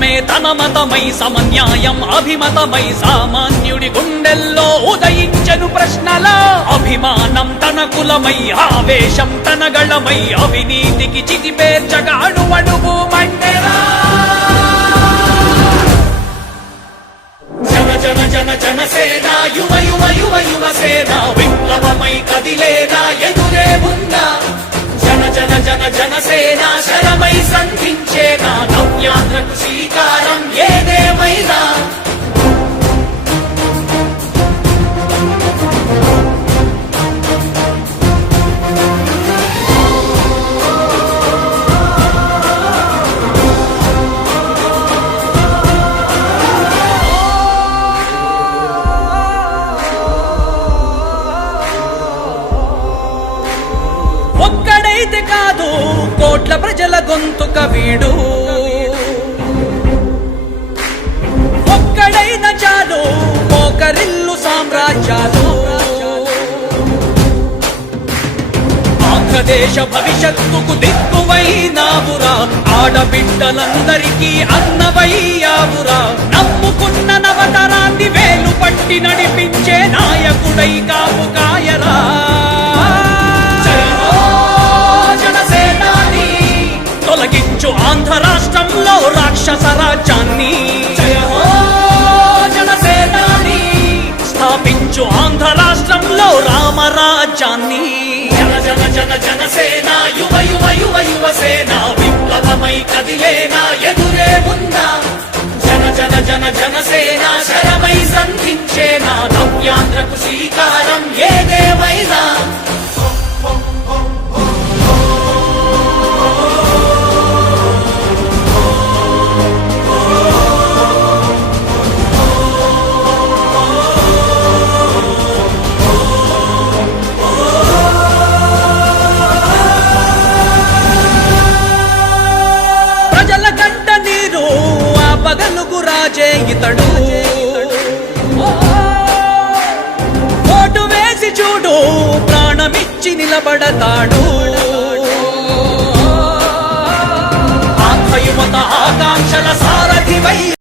సమత్వమే తన మతమై సమన్యాయం అభిమతమై సామాన్యుడి గుండెల్లో ఉదయించెను ప్రశ్నల అభిమానం తన కులమై ఆవేశం తన గళమై అవినీతికి చితిపేర్చగా అణువణువు మండెరా జన జన జన జనసేన యువ యువ యువ యువసేన విప్లవమై కదిలేనా ఎదురే ఉందా జన జన జన జనసేన శరమై సంధించేనా నవ్యాంధ్రకు శ్రీకారం ఏదేమైనా ఒక్కడైతే కాదు కోట్ల ప్రజల గొంతుక వీడు ఒక్కడైన చాలు మోకరిల్లు సామ్రాజ్యాలు ఆంధ్రదేశ భవిష్యత్తుకు దిక్కువైనావురా ఆడబిడ్డలందరికీ అన్నవయ్యావురా నమ్ముకున్న నవతరాన్ని వేలు పట్టి నడిపించే నాయకుడై కాపు కాయరా తొలగించు ఆంధ్ర రాష్ట్రంలో రాక్షస రాజ్యాన్ని జయ హో జనసేనాని స్థాపించు ఆంధ్ర రాష్ట్రంలో రామరాజ్యాన్ని జన జన జన జనసేన యువ యువ యువ యువసేన విప్లవమై కదిలేనా ఎదురే ఉందా జన జన జన జనసేన శరమై సంధించేనా నవ్యాంధ్రకు శ్రీకారం ఏదేమైనా పగలుగు రాజే ఇతడు ఓటు వేసి చూడు ప్రాణమిచ్చి నిలబడతాడు